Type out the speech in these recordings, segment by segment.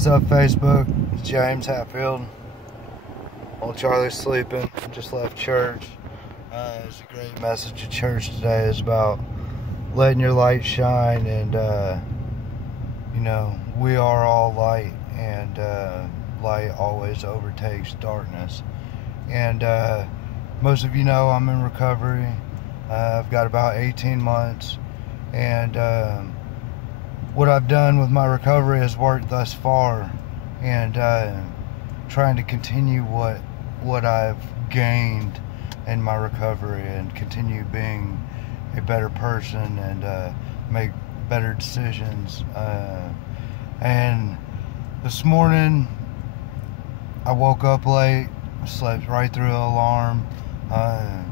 What's up, Facebook? It's James Hatfield. While Charlie's sleeping, just left church. It's a great message at church today. It's about letting your light shine, and we are all light, and light always overtakes darkness. And most of you know I'm in recovery. I've got about 18 months, and what I've done with my recovery has worked thus far, and trying to continue what I've gained in my recovery and continue being a better person and make better decisions. And this morning I woke up late, slept right through the alarm. I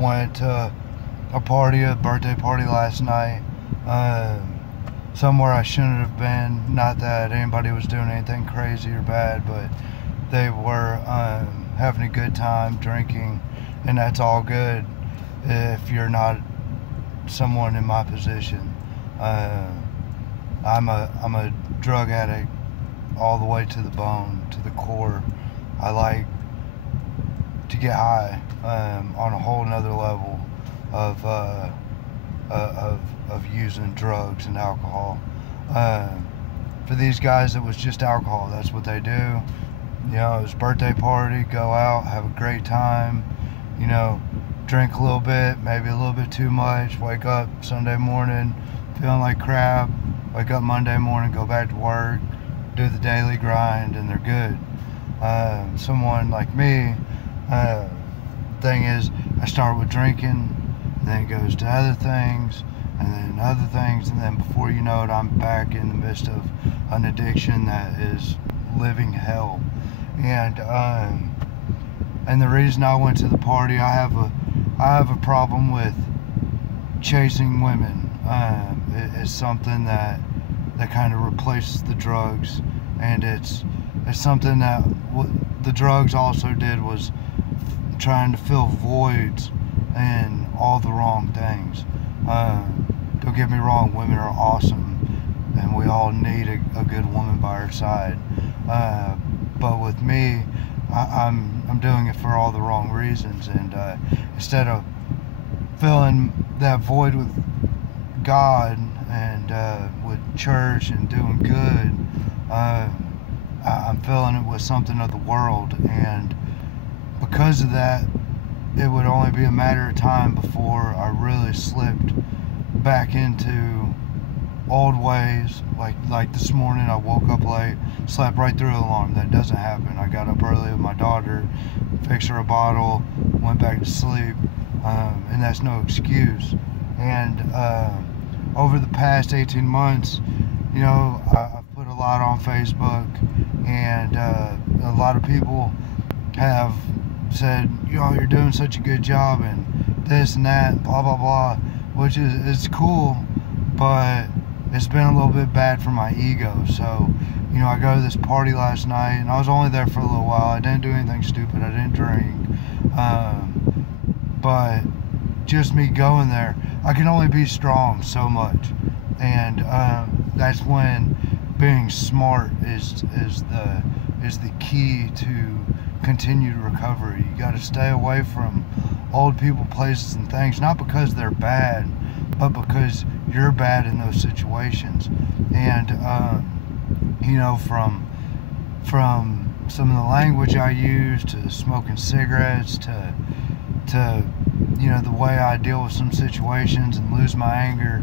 went to a birthday party last night, somewhere I shouldn't have been. Not that anybody was doing anything crazy or bad, but they were having a good time drinking, and that's all good if you're not someone in my position. I'm a drug addict all the way to the bone, to the core. I like to get high on a whole nother level of using drugs and alcohol. For these guys, it was just alcohol. That's what they do. It was a birthday party, go out, have a great time, drink a little bit, maybe a little bit too much, wake up Sunday morning feeling like crap, wake up Monday morning, go back to work, do the daily grind, and they're good. Someone like me, thing is, I start with drinking, then it goes to other things, and then other things, and then before you know it, I'm back in the midst of an addiction that is living hell. And the reason I went to the party, I have a problem with chasing women. It's something that kind of replaces the drugs, and it's something that what the drugs also did was trying to fill voids and all the wrong things. Don't get me wrong, women are awesome, and we all need a good woman by our side. But with me, I'm doing it for all the wrong reasons, and instead of filling that void with God and with church and doing good, I'm filling it with something of the world, and because of that, it would only be a matter of time before I really slipped back into old ways. Like this morning, I woke up late, slept right through the alarm. That doesn't happen. I got up early with my daughter, fixed her a bottle, went back to sleep, and that's no excuse. And over the past 18 months, I've put a lot on Facebook, and a lot of people have said, you're doing such a good job, and this and that, blah blah blah, which is cool, but it's been a little bit bad for my ego. So I go to this party last night, and I was only there for a little while. I didn't do anything stupid, I didn't drink, but just me going there, I can only be strong so much, and that's when being smart is the key to continued recovery. You got to stay away from old people, places, and things, not because they're bad, but because you're bad in those situations. And from some of the language I use, to smoking cigarettes, to the way I deal with some situations and lose my anger,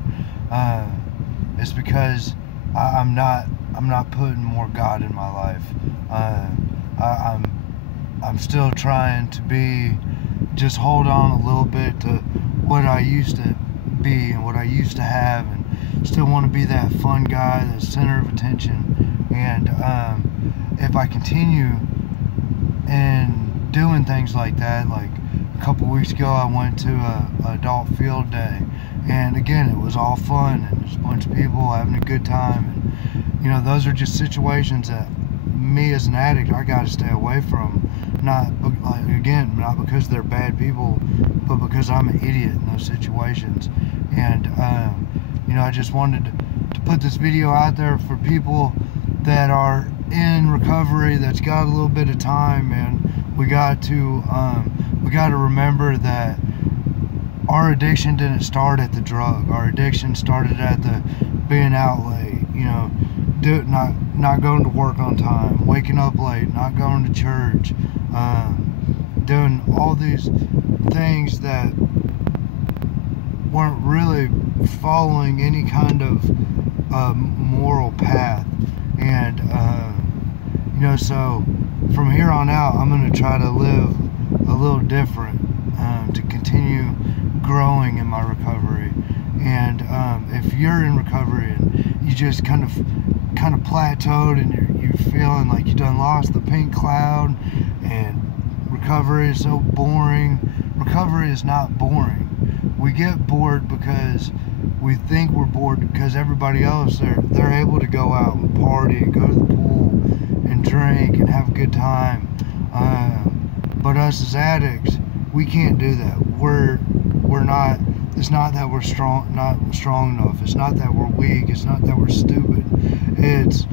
it's because I'm not putting more God in my life. I'm still trying to just hold on a little bit to what I used to be and what I used to have, and still want to be that fun guy, the center of attention. And if I continue in doing things like that, like a couple weeks ago, I went to a adult field day, and again, it was all fun, and there's a bunch of people having a good time, and those are just situations that me as an addict, I got to stay away from. Not because they're bad people, but because I'm an idiot in those situations. And I just wanted to put this video out there for people that are in recovery, that's got a little bit of time, man. We got to remember that our addiction didn't start at the drug. Our addiction started at the being out late, you know, not going to work on time, waking up late, not going to church, doing all these things that weren't really following any kind of moral path. And you know, so from here on out, I'm going to try to live a little different, to continue growing in my recovery. And if you're in recovery and you just kind of plateaued and you're feeling like you done lost the pink cloud and recovery is so boring, recovery is not boring. We get bored because we think we're bored because everybody else, they're able to go out and party and go to the pool and drink and have a good time. But us as addicts, we can't do that. We're not. It's not that we're not strong enough. It's not that we're weak. It's not that we're stupid. It's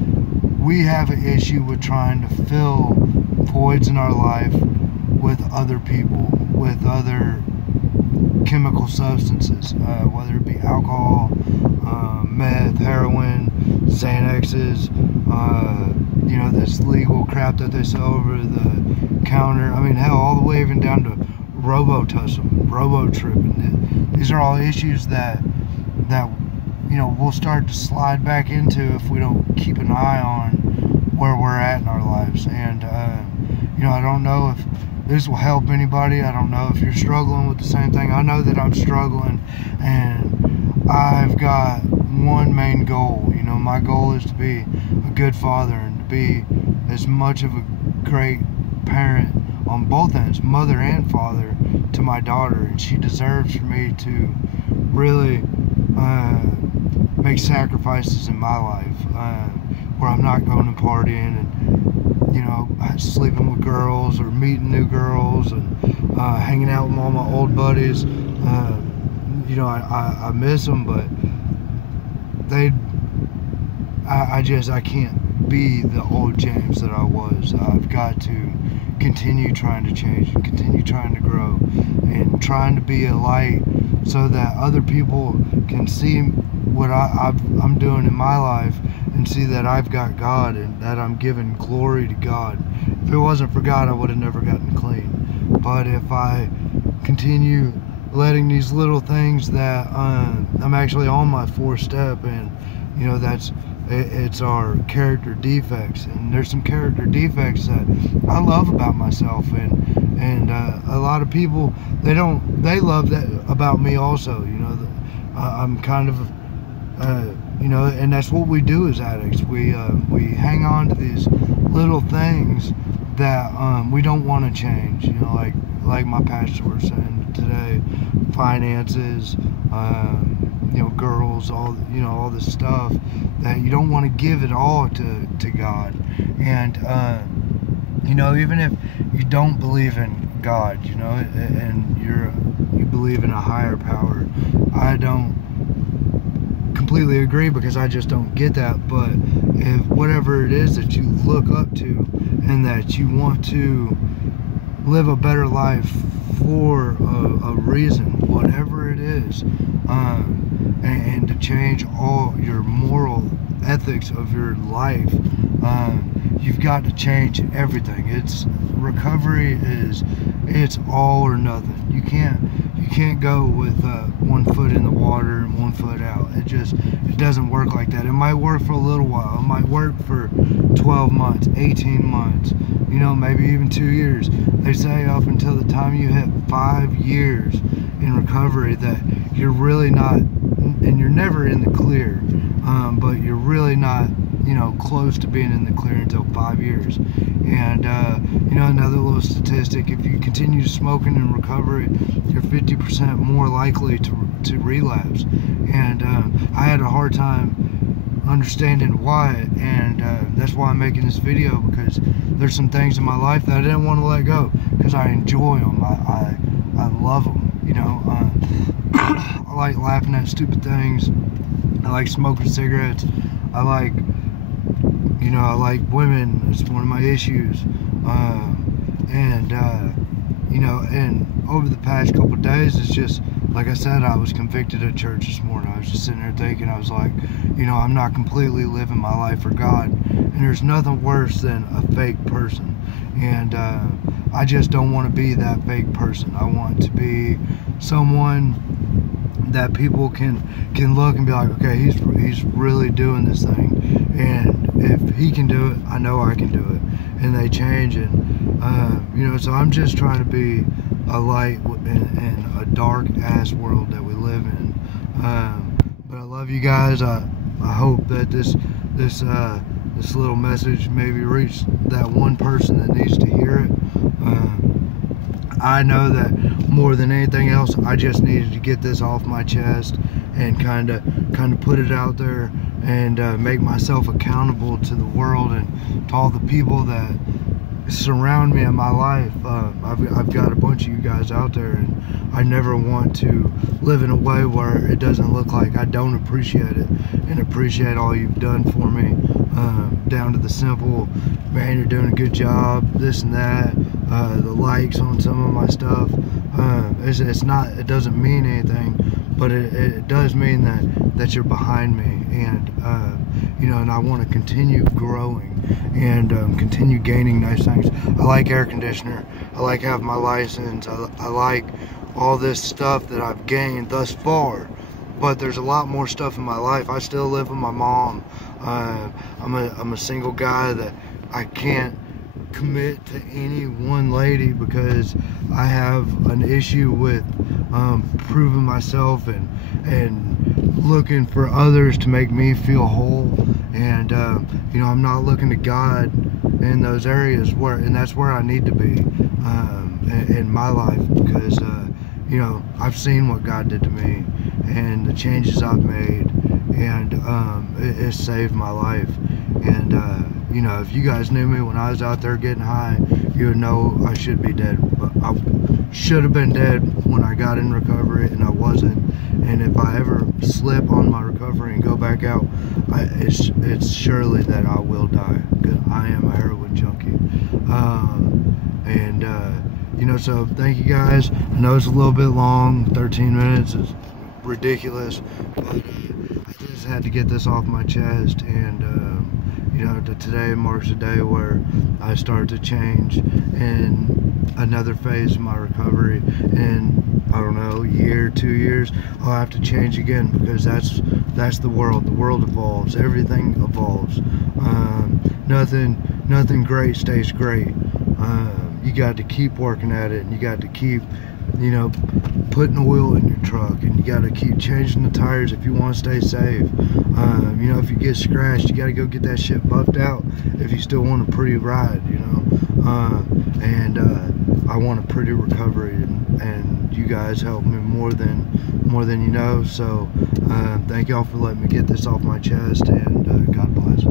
we have an issue with trying to fill voids in our life with other people, with other chemical substances, whether it be alcohol, meth, heroin, Xanaxes, you know, this legal crap that they sell over the counter. I mean, hell, all the way even down to Robitussin, Robotripping. These are all issues that you know, we'll start to slide back into if we don't keep an eye on where we're at in our lives. And you know, I don't know if this will help anybody. I don't know if you're struggling with the same thing. I know that I'm struggling, and I've got one main goal. You know, my goal is to be a good father and to be as much of a great parent on both ends, mother and father, to my daughter. And she deserves for me to really make sacrifices in my life, where I'm not going and partying and, you know, sleeping with girls or meeting new girls and hanging out with all my old buddies. You know, I miss them, but I can't be the old James that I was. I've got to continue trying to change and continue trying to grow and trying to be a light so that other people can see what I'm doing in my life and see that I've got God and that I'm giving glory to God. If it wasn't for God, I would have never gotten clean. But if I continue letting these little things that I'm actually on my 4th step, and you know, it's our character defects, and there's some character defects that I love about myself, and a lot of people, they love that about me also. You know, I'm kind of you know, and that's what we do as addicts. We hang on to these little things that we don't want to change. You know, like my pastor was saying today, finances, you know, girls, all this stuff that you don't want to give it all to God. And you know, even if you don't believe in God, you know, and you believe in a higher power, I don't completely agree, because I just don't get that. But if whatever it is that you look up to and that you want to live a better life for a reason, whatever it is, and to change all your moral ethics of your life, you've got to change everything. Recovery it's all or nothing. You can't go with 1 foot in the water and 1 foot out. It doesn't work like that. It might work for a little while. It might work for 12 months, 18 months, you know, maybe even 2 years. They say up until the time you hit 5 years in recovery that you're really not, and you're never in the clear, but you're really not, you know, close to being in the clear until 5 years. And you know, another little statistic, if you continue smoking in recovery, you're 50% more likely to relapse. And I had a hard time understanding why, and that's why I'm making this video, because there's some things in my life that I didn't want to let go because I enjoy them. I love them, you know. I like laughing at stupid things. I like smoking cigarettes. I like, you know, I like women. It's one of my issues. You know, and over the past couple of days, it's just, like I said, I was convicted at church this morning. I was just sitting there thinking, I was like, you know, I'm not completely living my life for God. And there's nothing worse than a fake person. And I just don't want to be that fake person. I want to be someone that people can look and be like, okay, he's really doing this thing, and if he can do it, I know I can do it. And they change. And you know, so I'm just trying to be a light in a dark ass world that we live in. But I love you guys. I hope that this little message maybe reached that one person that needs to hear it. I know that more than anything else, I just needed to get this off my chest and kind of put it out there, and make myself accountable to the world and to all the people that surround me in my life. I've got a bunch of you guys out there, and I never want to live in a way where it doesn't look like I don't appreciate it, and appreciate all you've done for me, down to the simple, man, you're doing a good job, this and that, the likes on some of my stuff. It's not, it doesn't mean anything, but it does mean that you're behind me, and you know, and I want to continue growing and continue gaining nice things. I like air conditioner. I like having my license. I like all this stuff that I've gained thus far. But there's a lot more stuff in my life. I still live with my mom. I'm a single guy that I can't commit to any one lady because I have an issue with proving myself and looking for others to make me feel whole. And you know, I'm not looking to God in those areas and that's where I need to be in my life, because you know, I've seen what God did to me and the changes I've made, and it saved my life. And you know, if you guys knew me when I was out there getting high, you would know I should be dead. But I should have been dead when I got in recovery, and I wasn't. And if I ever slip on my recovery and go back out, it's surely that I will die, because I am a heroin junkie. You know, so thank you guys. I know it's a little bit long. 13 minutes is ridiculous, but I just had to get this off my chest. And you know, today marks a day where I start to change in another phase of my recovery. And I don't know, a year, 2 years, I'll have to change again, because that's the world. The world evolves. Everything evolves. Nothing great stays great. You got to keep working at it, and you got to keep, you know, putting oil in your truck, and you got to keep changing the tires if you want to stay safe. You know, if you get scratched, you got to go get that shit buffed out if you still want a pretty ride, you know. I want a pretty recovery, and you guys help me more than you know. So thank y'all for letting me get this off my chest, and God bless.